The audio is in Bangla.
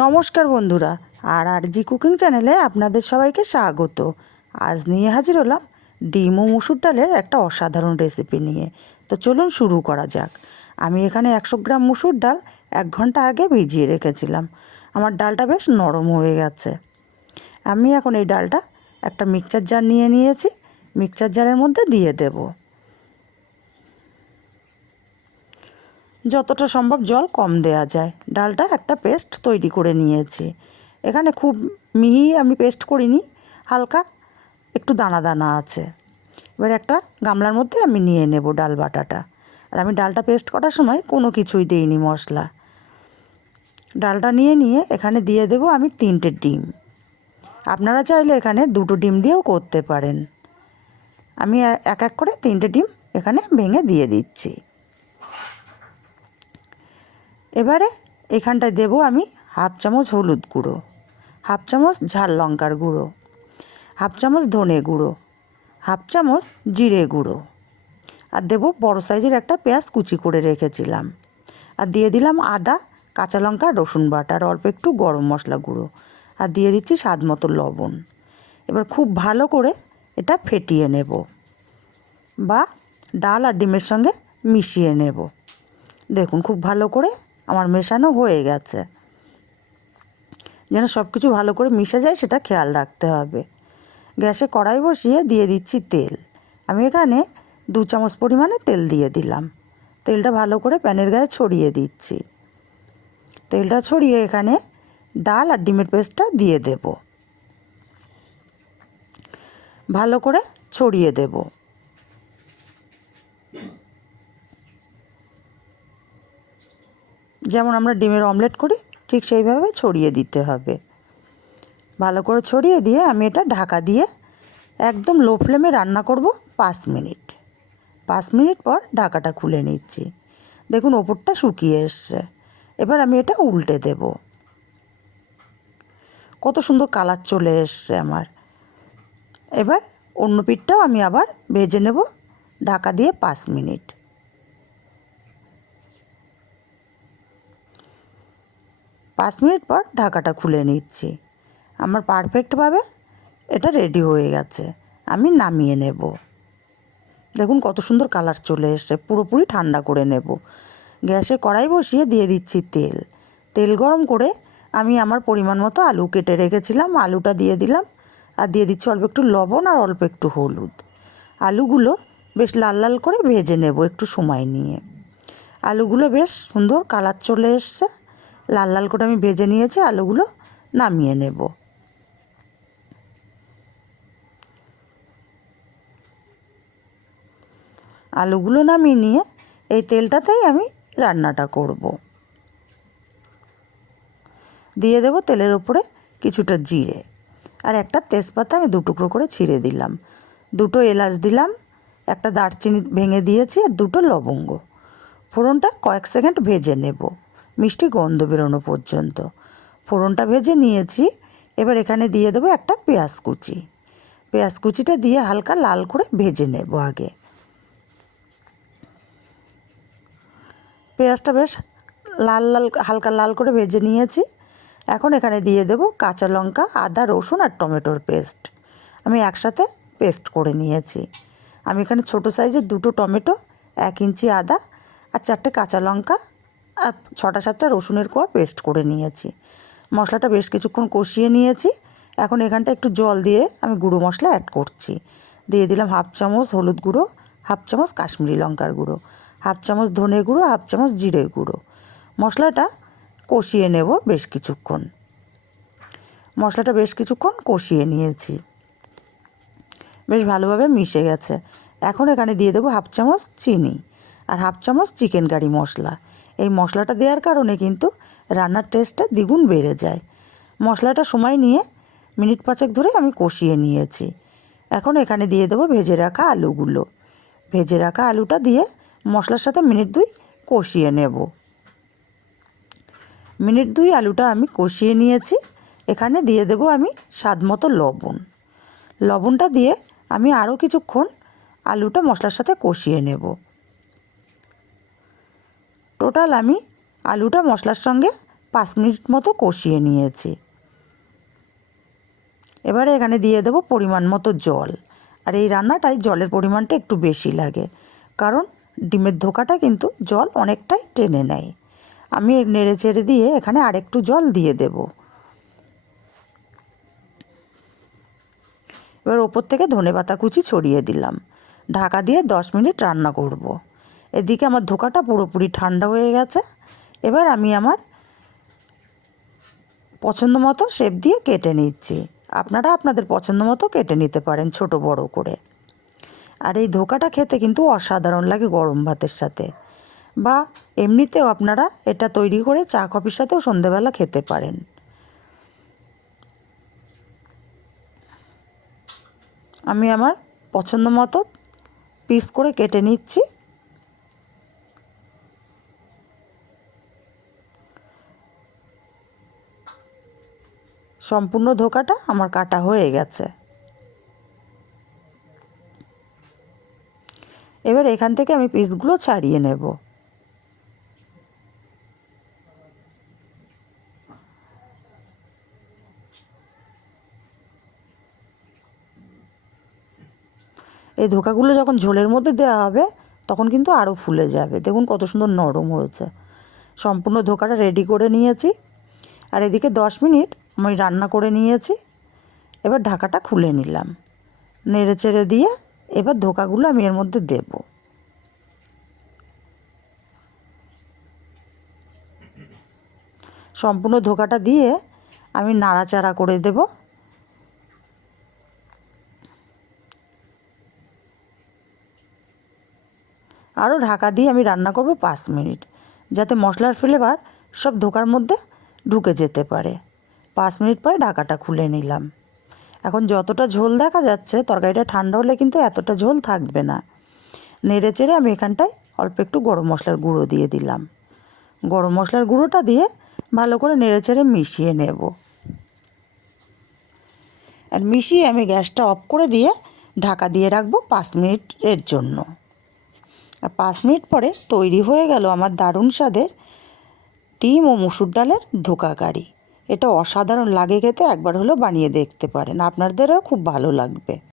নমস্কার বন্ধুরা, আর জি কুকিং চ্যানেলে আপনাদের সবাইকে স্বাগত। আজ নিয়ে হাজির হলাম ডিম ও মুসুর ডালের একটা অসাধারণ রেসিপি নিয়ে। তো চলুন শুরু করা যাক। আমি এখানে 100 গ্রাম মুসুর ডাল 1 ঘন্টা আগে ভিজিয়ে রেখেছিলাম। আমার ডালটা বেশ নরম হয়ে গেছে। আমি এখন এই ডালটা একটা মিক্সচার জার নিয়ে নিয়েছি। মিক্সচার জারের মধ্যে দিয়ে দেব। যতটা সম্ভব জল কম দেয়া যায়। ডালটা একটা পেস্ট তৈরি করে নিয়েছি। এখানে খুব মিহি আমি পেস্ট করিনি, হালকা একটু দানা দানা আছে। এবার একটা গামলার মধ্যে আমি নিয়ে নেব ডাল বাটাটা। আর আমি ডালটা পেস্ট করার সময় কোনো কিছুই দেইনি মশলা। ডালটা নিয়ে এখানে দিয়ে দেব আমি 3টে ডিম। আপনারা চাইলে এখানে 2টো ডিম দিয়েও করতে পারেন। আমি এক এক করে 3টে ডিম এখানে ভেঙে দিয়ে দিচ্ছি। এবারে এখানটায় দেব আমি হাফ চামচ হলুদ গুঁড়ো, হাফ চামচ ঝাল লঙ্কার গুঁড়ো, হাফ চামচ ধনে গুঁড়ো, হাফ চামচ জিরে গুঁড়ো, আর দেব বড় সাইজের একটা পেঁয়াজ কুচি করে রেখেছিলাম। আর দিয়ে দিলাম আদা, কাঁচা লঙ্কা, রসুন বাটা, আর অল্প একটু গরম মশলা গুঁড়ো, আর দিয়ে দিচ্ছি স্বাদ মতো লবণ। এবার খুব ভালো করে এটা ফেটিয়ে নেব বা ডাল আর ডিমের সঙ্গে মিশিয়ে নেব। দেখুন খুব ভালো করে আমার মেশানো হয়ে গেছে। যেন সব কিছু ভালো করে মিশে যায় সেটা খেয়াল রাখতে হবে। গ্যাসে কড়াই বসিয়ে দিয়ে দিচ্ছি তেল। আমি এখানে 2 চামচ পরিমাণে তেল দিয়ে দিলাম। তেলটা ভালো করে প্যানের গায়ে ছড়িয়ে দিচ্ছি। তেলটা ছড়িয়ে এখানে ডাল আর ডিমের পেস্টটা দিয়ে দেব। ভালো করে ছড়িয়ে দেব। যেমন আমরা ডিমের অমলেট করি ঠিক সেইভাবে ছড়িয়ে দিতে হবে। ভালো করে ছড়িয়ে দিয়ে আমি এটা ঢাকা দিয়ে একদম লো ফ্লেমে রান্না করব 5 মিনিট। 5 মিনিট পর ঢাকাটা খুলে নিচ্ছি। দেখুন ওপরটা শুকিয়ে এসছে। এবার আমি এটা উল্টে দেব। কত সুন্দর কালার চলে এসছে আমার। এবার অন্য পিঠটাও আমি আবার ভেজে নেব ঢাকা দিয়ে 5 মিনিট। 5 মিনিট পর ঢাকাটা খুলে নিচ্ছি। আমার পারফেক্টভাবে এটা রেডি হয়ে গেছে। আমি নামিয়ে নেব। দেখুন কত সুন্দর কালার চলে এসছে। পুরোপুরি ঠান্ডা করে নেব। গ্যাসে কড়াই বসিয়ে দিয়ে দিচ্ছি তেল। তেল গরম করে আমি আমার পরিমাণ মতো আলু কেটে রেখেছিলাম, আলুটা দিয়ে দিলাম। আর দিয়ে দিচ্ছি অল্প একটু লবণ আর অল্প একটু হলুদ। আলুগুলো বেশ লাল লাল করে ভেজে নেব একটু সময় নিয়ে। আলুগুলো বেশ সুন্দর কালার চলে এসছে। লাল লাল করে আমি ভেজে নিয়েছি। আলুগুলো নামিয়ে নেব। আলুগুলো নামিয়ে নিয়ে এই তেলটাতেই আমি রান্নাটা করব। দিয়ে দেব তেলের ওপরে কিছুটা জিরে আর একটা তেজপাতা আমি 2 টুকরো করে ছিঁড়ে দিলাম। 2টো এলাচ দিলাম, একটা দারচিনি ভেঙে দিয়েছি আর 2টো লবঙ্গ। ফোড়নটা কয়েক সেকেন্ড ভেজে নেব মিষ্টি গন্ধ বেরোনো পর্যন্ত। ফোড়নটা ভেজে নিয়েছি। এবার এখানে দিয়ে দেবো একটা পেঁয়াজ কুচি। পেঁয়াজ কুচিটা দিয়ে হালকা লাল করে ভেজে নেব আগে। পেঁয়াজটা বেশ লাল লাল হালকা লাল করে ভেজে নিয়েছি। এখন এখানে দিয়ে দেব কাঁচা লঙ্কা, আদা, রসুন আর টমেটোর পেস্ট। আমি একসাথে পেস্ট করে নিয়েছি। আমি এখানে ছোটো সাইজের 2টো টমেটো, 1 ইঞ্চি আদা আর 4টে কাঁচা লঙ্কা আর 6টা-7টা রসুনের কোয়া পেস্ট করে নিয়েছি। মশলাটা বেশ কিছুক্ষণ কষিয়ে নিয়েছি। এখন এখানটা একটু জল দিয়ে আমি গুঁড়ো মশলা অ্যাড করছি। দিয়ে দিলাম হাফ চামচ হলুদ গুঁড়ো, হাফ চামচ কাশ্মীরি লঙ্কার গুঁড়ো, হাফ চামচ ধনে গুঁড়ো, হাফ চামচ জিরে গুঁড়ো। মশলাটা কষিয়ে নেব বেশ কিছুক্ষণ। মশলাটা বেশ কিছুক্ষণ কষিয়ে নিয়েছি। বেশ ভালোভাবে মিশে গেছে। এখন এখানে দিয়ে দেবো হাফ চামচ চিনি আর হাফ চামচ চিকেন কারি মশলা। এই মশলাটা দেওয়ার কারণে কিন্তু রান্নার টেস্টটা দ্বিগুণ বেড়ে যায়। মশলাটা সময় নিয়ে মিনিট 5 ধরে আমি কষিয়ে নিয়েছি। এখন এখানে দিয়ে দেবো ভেজে রাখা আলুগুলো। ভেজে রাখা আলুটা দিয়ে মশলার সাথে মিনিট 2 কষিয়ে নেব। মিনিট 2 আলুটা আমি কষিয়ে নিয়েছি। এখানে দিয়ে দেব আমি স্বাদ মতো লবণ। লবণটা দিয়ে আমি আরও কিছুক্ষণ আলুটা মশলার সাথে কষিয়ে নেব। টোটাল আমি আলুটা মশলার সঙ্গে 5 মিনিট মতো কষিয়ে নিয়েছি। এবারে এখানে দিয়ে দেব পরিমাণ মতো জল। আর এই রান্নাটায় জলের পরিমাণটা একটু বেশি লাগে, কারণ ডিমের ধোকাটা কিন্তু জল অনেকটাই টেনে নেয়। আমি নেড়ে চেড়ে দিয়ে এখানে আরেকটু জল দিয়ে দেব। এবার ওপর থেকে ধনেপাতা কুচি ছড়িয়ে দিলাম। ঢাকা দিয়ে 10 মিনিট রান্না করব। এদিকে আমার ধোকাটা পুরোপুরি ঠান্ডা হয়ে গেছে। এবার আমি আমার পছন্দ মতো শেপ দিয়ে কেটে নিচ্ছি। আপনারা আপনাদের পছন্দ মতো কেটে নিতে পারেন ছোট বড় করে। আর এই ধোকাটা খেতে কিন্তু অসাধারণ লাগে গরম ভাতের সাথে, বা এমনিতেও আপনারা এটা তৈরি করে চা কফির সাথেও সন্ধেবেলা খেতে পারেন। আমি আমার পছন্দ মতো পিস করে কেটে নিচ্ছি। সম্পূর্ণ ধোকাটা আমার কাটা হয়ে গেছে। এবার এখান থেকে আমি পিসগুলো ছাড়িয়ে নেব। এই ধোকাগুলো যখন ঝোলের মধ্যে দেওয়া হবে তখন কিন্তু আরও ফুলে যাবে। দেখুন কত সুন্দর নরম হয়েছে। সম্পূর্ণ ধোকাটা রেডি করে নিয়েছি। আর এদিকে 10 মিনিট আমি রান্না করে নিয়েছি। এবার ঢাকাটা খুলে নিলাম, নেড়ে চেড়ে দিয়ে এবার ধোকাগুলো আমি এর মধ্যে দেব। সম্পূর্ণ ধোকাটা দিয়ে আমি নাড়াচাড়া করে দেব। আরও ঢাকা দিয়ে আমি রান্না করব 5 মিনিট, যাতে মশলার ফ্লেভার সব ধোকার মধ্যে ঢুকে যেতে পারে। 5 মিনিট পরে ঢাকাটা খুলে নিলাম। এখন যতটা ঝোল দেখা যাচ্ছে, তরকারিটা ঠান্ডা হলে কিন্তু এতটা ঝোল থাকবে না। নেড়ে চেড়ে আমি এখানটায় অল্প একটু গরম মশলার গুঁড়ো দিয়ে দিলাম। গরম মশলার গুঁড়োটা দিয়ে ভালো করে নেড়ে চেড়ে মিশিয়ে নেব। আর মিশিয়ে আমি গ্যাসটা অফ করে দিয়ে ঢাকা দিয়ে রাখবো 5 মিনিটের জন্য। আর 5 মিনিট পরে তৈরি হয়ে গেল আমার দারুণ স্বাদের ডিম ও মুসুর ডালের ধোকা কারি। এটা অসাধারণ লাগে খেতে, একবার হলেও বানিয়ে দেখতে পারেন, আপনাদেরও খুব ভালো লাগবে।